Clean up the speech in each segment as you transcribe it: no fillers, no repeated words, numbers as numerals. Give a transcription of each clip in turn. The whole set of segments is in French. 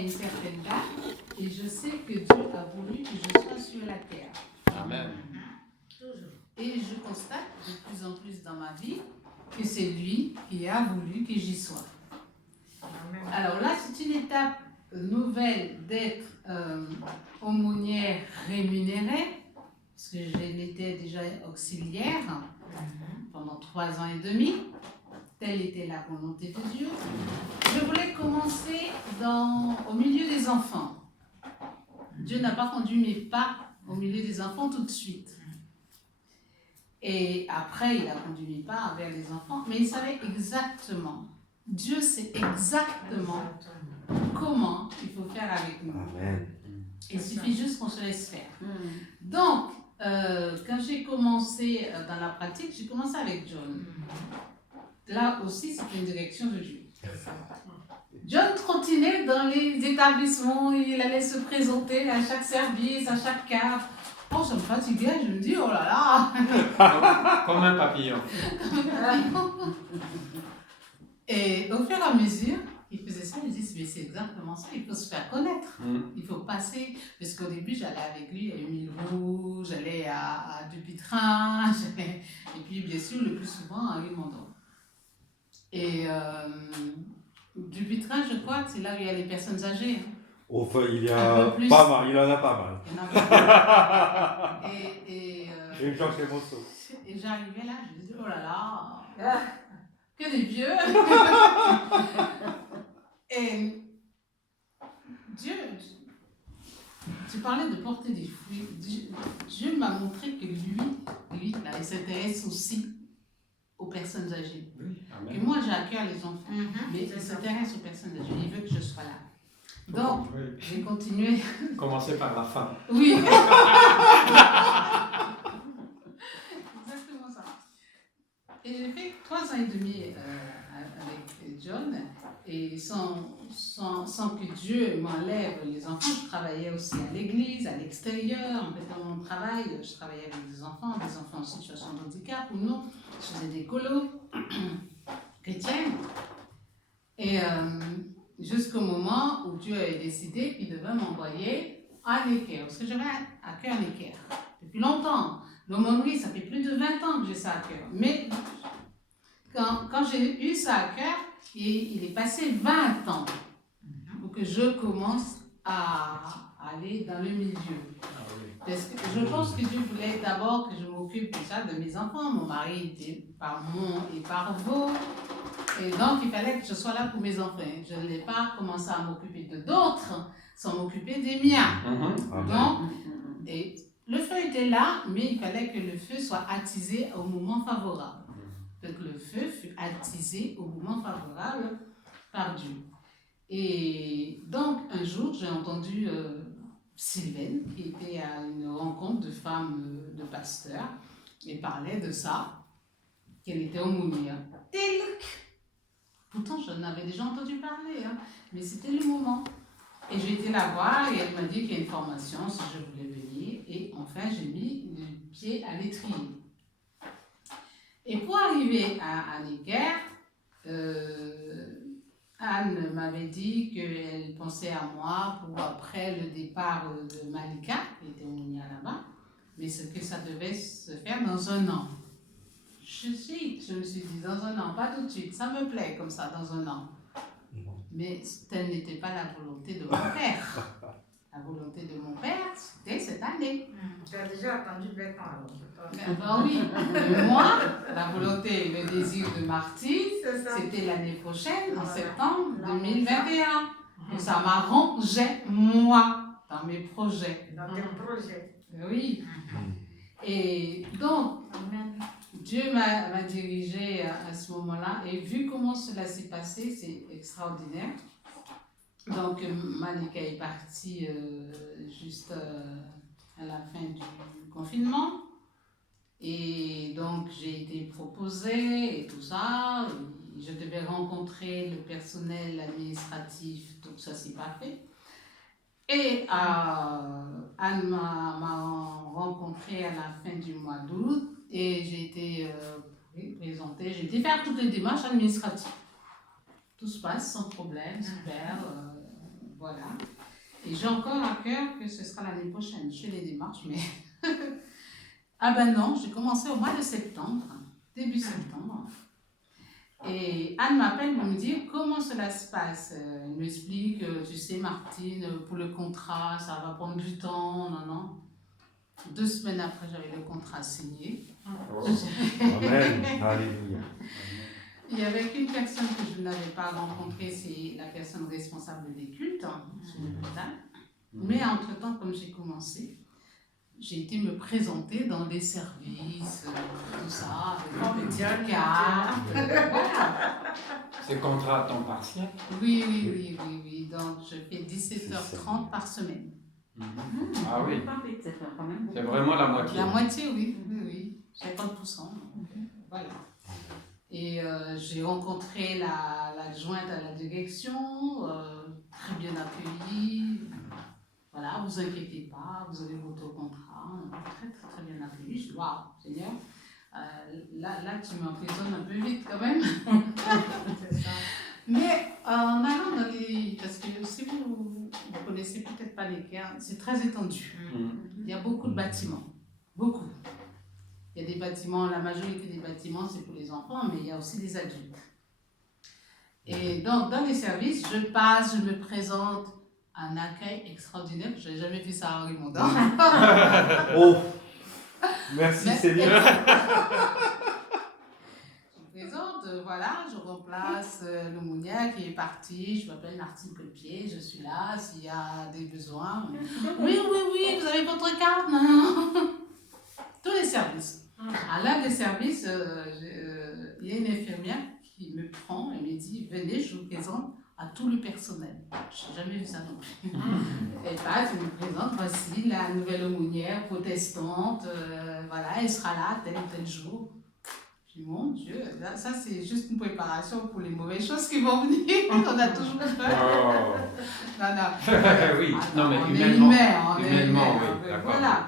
une certaine date et je sais que Dieu a voulu que je sois sur la terre. Amen. Et je constate de plus en plus dans ma vie que c'est lui qui a voulu que j'y sois. Amen. Alors là, c'est une étape nouvelle d'être aumônière rémunérée, parce que j'étais déjà auxiliaire pendant 3 ans et demi. Telle était la volonté de Dieu. Je voulais commencer au milieu des enfants. Dieu n'a pas conduit mes pas au milieu des enfants tout de suite. Et après, il a conduit mes pas vers les enfants, mais il savait exactement. Dieu sait exactement comment il faut faire avec nous. Amen. Il suffit juste qu'on se laisse faire. Donc, quand j'ai commencé dans la pratique, j'ai commencé avec John. Là aussi, c'est une direction de Dieu. John trottinait dans les établissements, il allait se présenter à chaque service, à chaque carte. Oh, ça me fatiguait, je me dis, oh là là. Comme un papillon. Et au fur et à mesure, il faisait ça, il disait, mais c'est exactement ça, il faut se faire connaître. Il faut passer, parce qu'au début, j'allais avec lui à Émile Roux, j'allais à Dupitrin, et puis bien sûr, le plus souvent à Rimondon. Et Dupitrin, je crois que c'est là où il y a les personnes âgées. Enfin, il y Un a peu plus. pas mal, il en a pas mal. Il y en a beaucoup. Et Et Jean Clémenceau. et j'arrivais là, je me disais, oh là là, que des vieux. Et Dieu, tu parlais de porter des fruits. Dieu m'a montré que lui là, il s'intéresse aussi aux personnes âgées. Amen. Et moi, j'ai à cœur les enfants, mais il s'intéresse aux personnes âgées. Il veut que je sois là. Donc, j'ai continué. Commencer par la fin. Oui. Exactement ça. Et j'ai fait 3 ans et demi avec John, et sans que Dieu m'enlève les enfants, je travaillais aussi à l'église, à l'extérieur. En fait, dans mon travail, je travaillais avec des enfants en situation de handicap ou non. Je faisais des colos chrétiennes. Et jusqu'au moment où Dieu a décidé qu'il devait m'envoyer à Necker, parce que j'avais à cœur Necker depuis longtemps. L'aumônerie, ça fait plus de 20 ans que j'ai ça à cœur. Mais quand j'ai eu ça à cœur, il est passé 20 ans pour que je commence à aller dans le milieu. Parce que je pense que Dieu voulait d'abord que je m'occupe déjà de mes enfants. Mon mari était par mon et par vos. Et donc, il fallait que je sois là pour mes enfants. Je n'ai pas commencé à m'occuper de d'autres sans m'occuper des miens. Donc, et le feu était là, mais il fallait que le feu soit attisé au moment favorable. Donc, le feu fut attisé au moment favorable par Dieu. Et donc, un jour, j'ai entendu Sylvaine, qui était à une rencontre de femmes de pasteurs, et parlait de ça, qu'elle était aumônière. Pourtant, j'en avais déjà entendu parler, hein, mais c'était le moment. Et j'ai été la voir et elle m'a dit qu'il y a une formation si je voulais venir. Et enfin, j'ai mis le pied à l'étrier. Et pour arriver à Necker, Anne m'avait dit qu'elle pensait à moi pour après le départ de Malika, qui était aumônière là-bas, mais que ça devait se faire dans 1 an. Je me suis dit, dans 1 an, pas tout de suite, ça me plaît comme ça, dans 1 an. Mais telle n'était pas la volonté de mon père. La volonté de mon père, c'était cette année. Tu as déjà attendu 20 ans alors. Ben oui, mais moi, la volonté, le désir de Martine, C'est ça. c'était l'année prochaine, en Voilà. septembre La 2021. Donc ça m'arrangeait, moi, dans mes projets. Dans tes projets. Oui. Et donc, Dieu m'a dirigée à ce moment-là, et vu comment cela s'est passé, c'est extraordinaire. Donc, Malika est partie juste à la fin du confinement. Et donc, j'ai été proposée et tout ça. Et je devais rencontrer le personnel administratif, donc ça s'est pas fait. Et Anne m'a rencontrée à la fin du mois d'août et j'ai été présentée. J'ai été faire toutes les démarches administratives. Tout se passe sans problème, super. Voilà. Et j'ai encore à cœur que ce sera l'année prochaine. Je fais les démarches, mais... Ah ben non, j'ai commencé au mois de septembre, début septembre. Et Anne m'appelle pour me dire comment cela se passe. Elle m'explique, tu sais Martine, pour le contrat, ça va prendre du temps, non. 2 semaines après, j'avais le contrat signé. Amen. Alléluia. Il y avait qu'une personne que je n'avais pas rencontrée, c'est la personne responsable des cultes sur l'hôpital. Mais entre-temps, comme j'ai commencé, j'ai été me présenter dans les services, tout ça, avec des petites cartes. Voilà. C'est contrat à temps partiel. Oui. Donc, je fais 17h30 par semaine. Ah oui, Pas vite, c'est quand même beaucoup. c'est vraiment la moitié. La moitié, oui. 50%. Voilà. Et j'ai rencontré l'adjointe à la direction, très bien accueillie. Voilà, vous inquiétez pas, vous avez votre contrat. Très bien accueillie. Je dis, waouh, Seigneur, là, tu m'emprisonnes un peu vite quand même. C'est ça. Mais en allant dans les... Parce que si vous ne connaissez peut-être pas les Caire, c'est très étendu. Il y a beaucoup de bâtiments. Beaucoup. Il y a des bâtiments, la majorité des bâtiments, c'est pour les enfants, mais il y a aussi des adultes. Et donc, dans les services, je passe, je me présente, un accueil extraordinaire. Je n'ai jamais vu ça à Rimonda. Oh, merci Mais- Seigneur. Je me présente, voilà, je remplace l'aumônière qui est parti. Je m'appelle Martine Pelpier, je suis là s'il y a des besoins. Oui, vous avez votre carte, non. Tous les services. À l'un des services, il y a une infirmière qui me prend et me dit, venez, je vous présente à tout le personnel. Je n'ai jamais vu ça non plus. Elle passe, elle me présente, voici la nouvelle aumônière protestante, voilà, elle sera là tel jour. Je dis, mon Dieu, là, ça c'est juste une préparation pour les mauvaises choses qui vont venir. On a toujours peur. Oh. Non. Oui, Ah, non, mais on est humainement. humain, Humainement, oui, mais d'accord. voilà.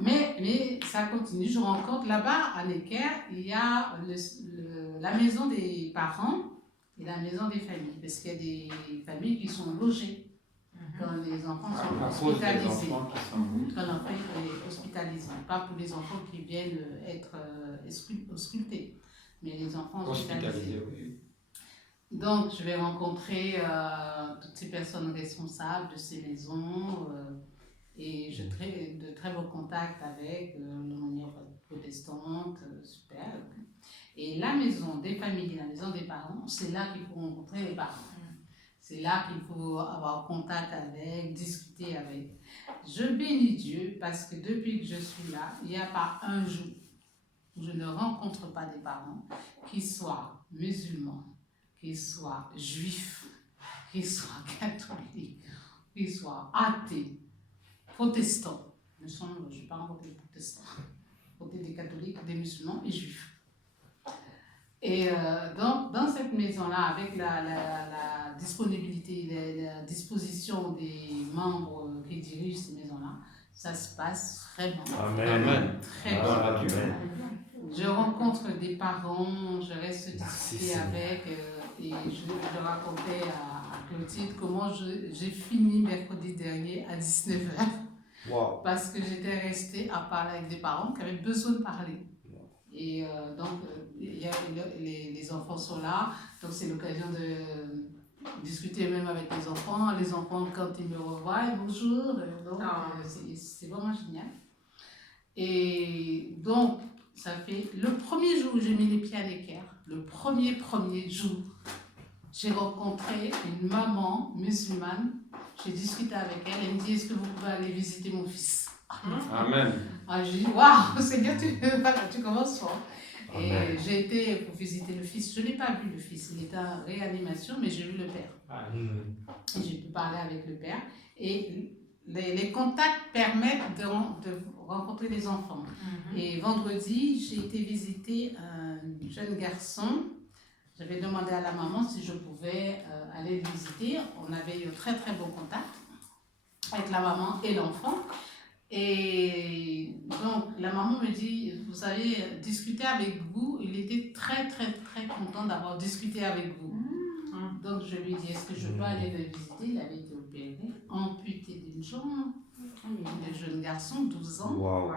Mais ça continue. Je rencontre là-bas, à Necker, il y a la maison des parents et la maison des familles. Parce qu'il y a des familles qui sont logées quand les enfants À sont cause des hospitalisés. enfants qui sont... Quand l'enfant est hospitalisé. Pas pour les enfants qui viennent être auscultés, mais les enfants hospitalisés. hospitalisés, oui. Donc, je vais rencontrer toutes ces personnes responsables de ces maisons et j'ai de très bons contacts avec l'aumônière protestante, super. Et la maison des familles, la maison des parents, c'est là qu'il faut rencontrer les parents. C'est là qu'il faut avoir contact avec, discuter avec. Je bénis Dieu parce que depuis que je suis là, il n'y a pas un jour où je ne rencontre pas des parents qui soient musulmans, qui soient juifs, qui soient catholiques, qui soient athées, protestants. Je n'ai pas rencontré des protestants. J'ai rencontré des catholiques, des musulmans et juifs. Et donc, dans cette maison-là, avec la disponibilité, la disposition des membres qui dirigent ces maisons-là, ça se passe vraiment Amen. très bien. Amen. Je rencontre des parents, je reste Merci, discuter Seigneur. avec et je racontais à Clotilde comment j'ai fini mercredi dernier à 19h Wow. parce que j'étais restée à parler avec des parents qui avaient besoin de parler. Et donc, les enfants sont là, donc c'est l'occasion de discuter même avec les enfants. Les enfants, quand ils me revoient, bonjour, donc c'est vraiment génial. Et donc, ça fait le premier jour où j'ai mis les pieds à l'équerre, le premier jour, j'ai rencontré une maman musulmane. J'ai discuté avec elle, elle me dit, est-ce que vous pouvez aller visiter mon fils? Amen. Ah, j'ai dit, waouh, Seigneur, tu commences fort. Et Amen. j'ai été pour visiter le fils. Je n'ai pas vu le fils, il était en réanimation, mais j'ai vu le père. Et j'ai pu parler avec le père. Et les contacts permettent de rencontrer les enfants. Et vendredi, j'ai été visiter un jeune garçon. J'avais demandé à la maman si je pouvais aller le visiter. On avait eu un très très bon contact avec la maman et l'enfant. Et donc la maman me dit, vous savez, discuter avec vous, il était très très très content d'avoir discuté avec vous. Donc je lui ai dit, est-ce que je peux aller le visiter? Il avait été opéré, amputé d'une jambe. Le jeune garçon, 12 ans. Wow.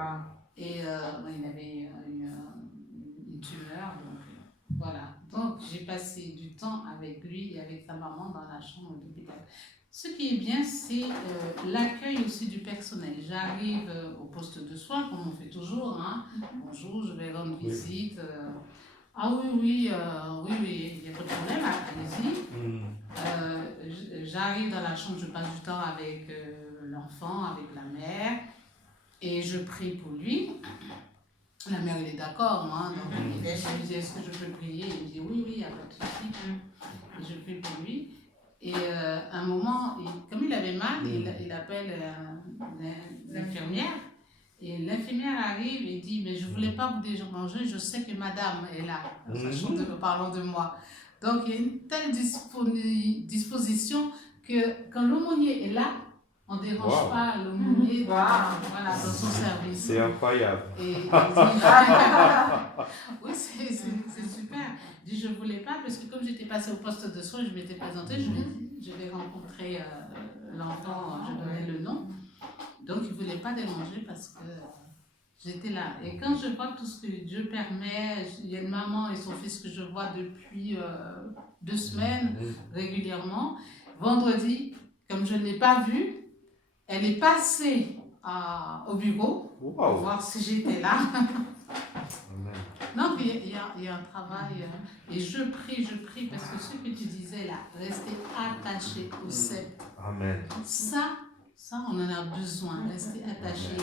Et il avait une tumeur. Donc, voilà. Donc j'ai passé du temps avec lui et avec sa maman dans la chambre d'hôpital. Ce qui est bien, c'est l'accueil aussi du personnel. J'arrive au poste de soins, comme on fait toujours. Hein. Bonjour, je vais rendre visite. Ah oui, il n'y a pas de problème, allez-y. J'arrive dans la chambre, je passe du temps avec l'enfant, avec la mère, et je prie pour lui. La mère, elle est d'accord, moi. Donc, je lui dis, est-ce que je peux prier? Il me dit, oui, il n'y a pas de souci. Et je prie pour lui. Et à un moment, comme il avait mal, il appelle l'infirmière. Et l'infirmière arrive et dit, mais je ne voulais pas vous déranger, je sais que madame est là, parlant de moi. Donc il y a une telle disposition que quand l'aumônier est là, on ne dérange pas l'aumônier dans son service. C'est incroyable. Et oui, c'est super. Je dis, je ne voulais pas, parce que comme j'étais passée au poste de soins, je m'étais présentée, je lui ai dit, je vais rencontrer l'enfant, je donnais le nom. Donc, il ne voulait pas déranger parce que j'étais là. Et quand je vois tout ce que Dieu permet, il y a une maman et son fils que je vois depuis 2 semaines régulièrement. Vendredi, comme je ne l'ai pas vue, elle est passée au bureau pour voir si j'étais là. Non, il y a un travail. Et je prie parce que ce que tu disais là, rester attaché au sceptre. Amen. Ça, on en a besoin, rester attaché,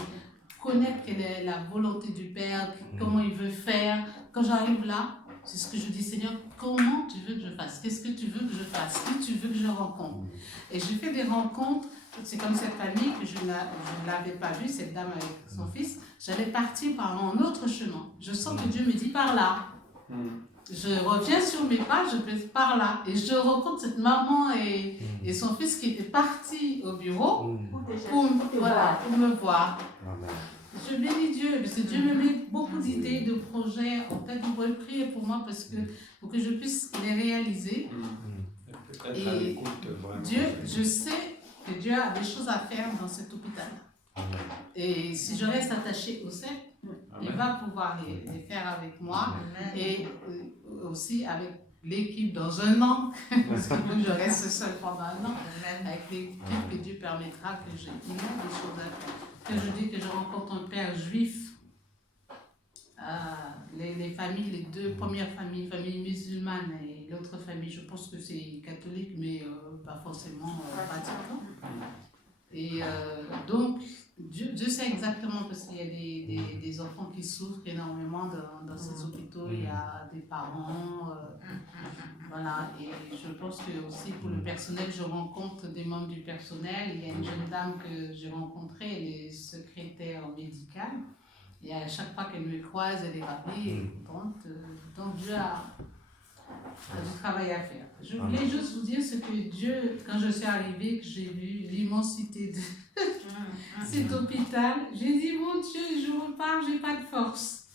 connaître quelle est la volonté du Père, comment il veut faire. Quand j'arrive là, c'est ce que je dis, Seigneur, comment tu veux que je fasse? Qu'est-ce que tu veux que je fasse? Qui tu veux que je rencontre? Et j'ai fait des rencontres, c'est comme cette famille que je ne l'avais pas vue, cette dame avec son fils. J'allais partir par un autre chemin. Je sens que Dieu me dit par là. Je reviens sur mes pas, je vais par là. Et je rencontre cette maman et son fils qui étaient partis au bureau pour me voir. Amen. Je bénis Dieu, parce que Dieu me met beaucoup d'idées, de projets. En fait, vous pouvez prier pour moi pour que je puisse les réaliser. Et Dieu, je sais que Dieu a des choses à faire dans cet hôpital. Et si je reste attachée au sceptre, il va pouvoir les faire avec moi. Et aussi avec l'équipe dans un an, parce que je reste seule pendant un an, avec l'équipe que Dieu permettra que j'ai des choses à faire. Que je dis que je rencontre un père juif, les familles, les 2 premières familles, famille musulmane et l'autre famille, je pense que c'est catholique, mais pas forcément pratiquant. Et donc, Dieu sait exactement, parce qu'il y a des enfants qui souffrent énormément dans ces hôpitaux, il y a des parents, voilà, et je pense que aussi pour le personnel, je rencontre des membres du personnel. Il y a une jeune dame que j'ai rencontrée, elle est secrétaire médicale, et à chaque fois qu'elle me croise, elle est ravie et contente. Donc Dieu a du travail à faire. Je voulais juste vous dire ce que Dieu, quand je suis arrivée, que j'ai vu l'immensité de cet hôpital, j'ai dit, mon Dieu, je repars, j'ai pas de force.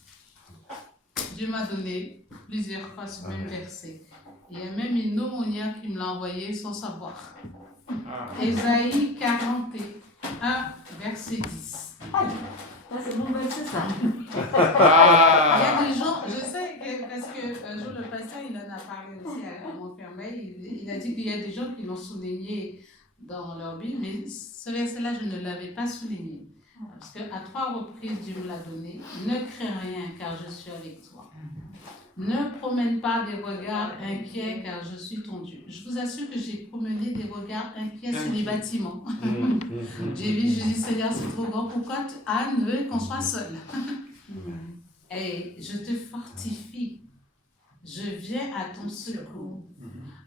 Dieu m'a donné plusieurs fois ce même verset. Il y a même une aumônière qui me l'a envoyé sans savoir. Ésaïe 41, verset 10. C'est bon verset, ça. Il y a des gens, je sais, parce qu'un jour le pasteur, il en a parlé aussi à Montfermeil, il a dit qu'il y a des gens qui l'ont souligné dans leur Bible, mais ce verset-là, je ne l'avais pas souligné. Parce qu'à 3 reprises, Dieu me l'a donné. Ne crains rien, car je suis avec toi. Ne promène pas des regards inquiets, car je suis ton Dieu. Je vous assure que j'ai promené des regards inquiets sur les bâtiments. J'ai dit, Seigneur, c'est trop grand. Pourquoi Anne veut qu'on soit seul? Et je te fortifie. Je viens à ton secours.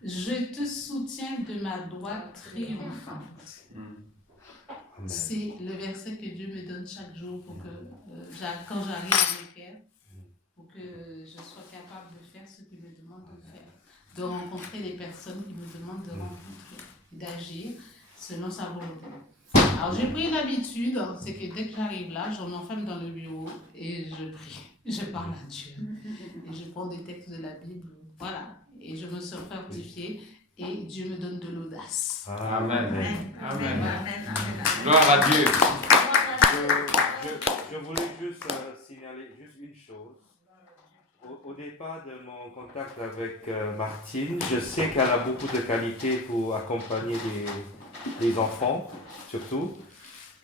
Je te soutiens de ma droite triomphante. C'est le verset que Dieu me donne chaque jour pour que, quand j'arrive avec elle, pour que je sois capable de faire ce qu'il me demande de faire. De rencontrer les personnes qui me demandent de rencontrer, d'agir selon sa volonté. Alors j'ai pris l'habitude, c'est que dès que j'arrive là, je m'enferme dans le bureau et je prie. Je parle à Dieu. Et je prends des textes de la Bible, voilà. Et je me suis fortifiée. et Dieu me donne de l'audace. Amen. Amen. Amen. Gloire à Dieu. Je voulais juste signaler juste une chose. Au départ de mon contact avec Martine, je sais qu'elle a beaucoup de qualités pour accompagner les enfants, surtout.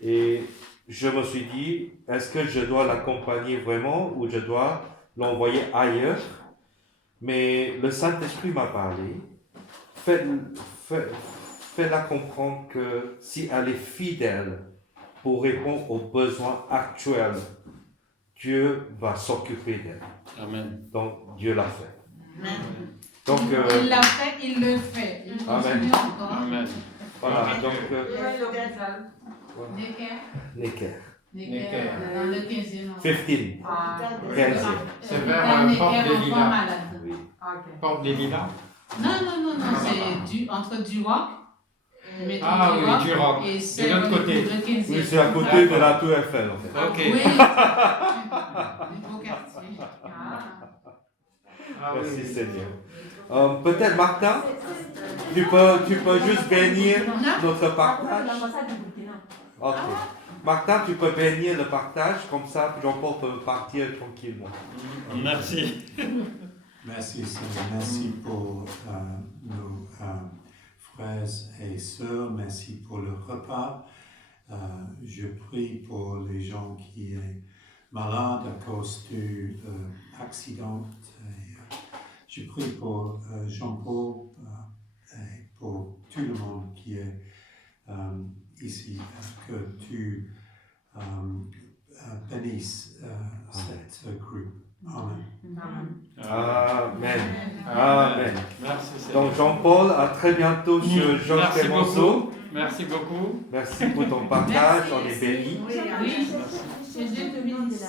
Et je me suis dit, est-ce que je dois l'accompagner vraiment ou je dois l'envoyer ailleurs? Mais le Saint-Esprit m'a parlé. Fais-la comprendre que si elle est fidèle pour répondre aux besoins actuels, Dieu va s'occuper d'elle. Amen. Donc, Dieu l'a fait. Amen. Donc, Il l'a fait, il le fait. Il continue encore. Amen. voilà, donc, Necker. Necker. Necker. Dans le 15e. 15. 15e. C'est Hôpital vers Necker, Porte des enfants Lilas. malades. Oui. Porte des Lilas. Non, c'est entre Duroc, le métro Ah oui, Duroc, Duroc. et De c'est l'autre côté. le 15e. Oui, c'est à côté de la Tour Eiffel, en fait. Ok. Oui, les beaux quartiers. Ah Merci oui. Seigneur. Peut-être Martin, tu peux juste bénir notre partage. Ok. Martin, tu peux bénir le partage, comme ça Jean-Paul peut partir tranquillement. Merci. Merci Seigneur, merci pour nos frères et sœurs, merci pour le repas. Je prie pour les gens qui sont malades à cause du accident. Je prie pour Jean-Paul et pour tout le monde qui est ici, que tu bénisses ce groupe. Amen. Amen. Amen. Merci Seigneur. Donc Jean-Paul, à très bientôt sur Georges Merci Clemenceau. beaucoup. Merci beaucoup. Merci pour ton partage, on est bénis. Oui, Merci. et Dieu te bénisse.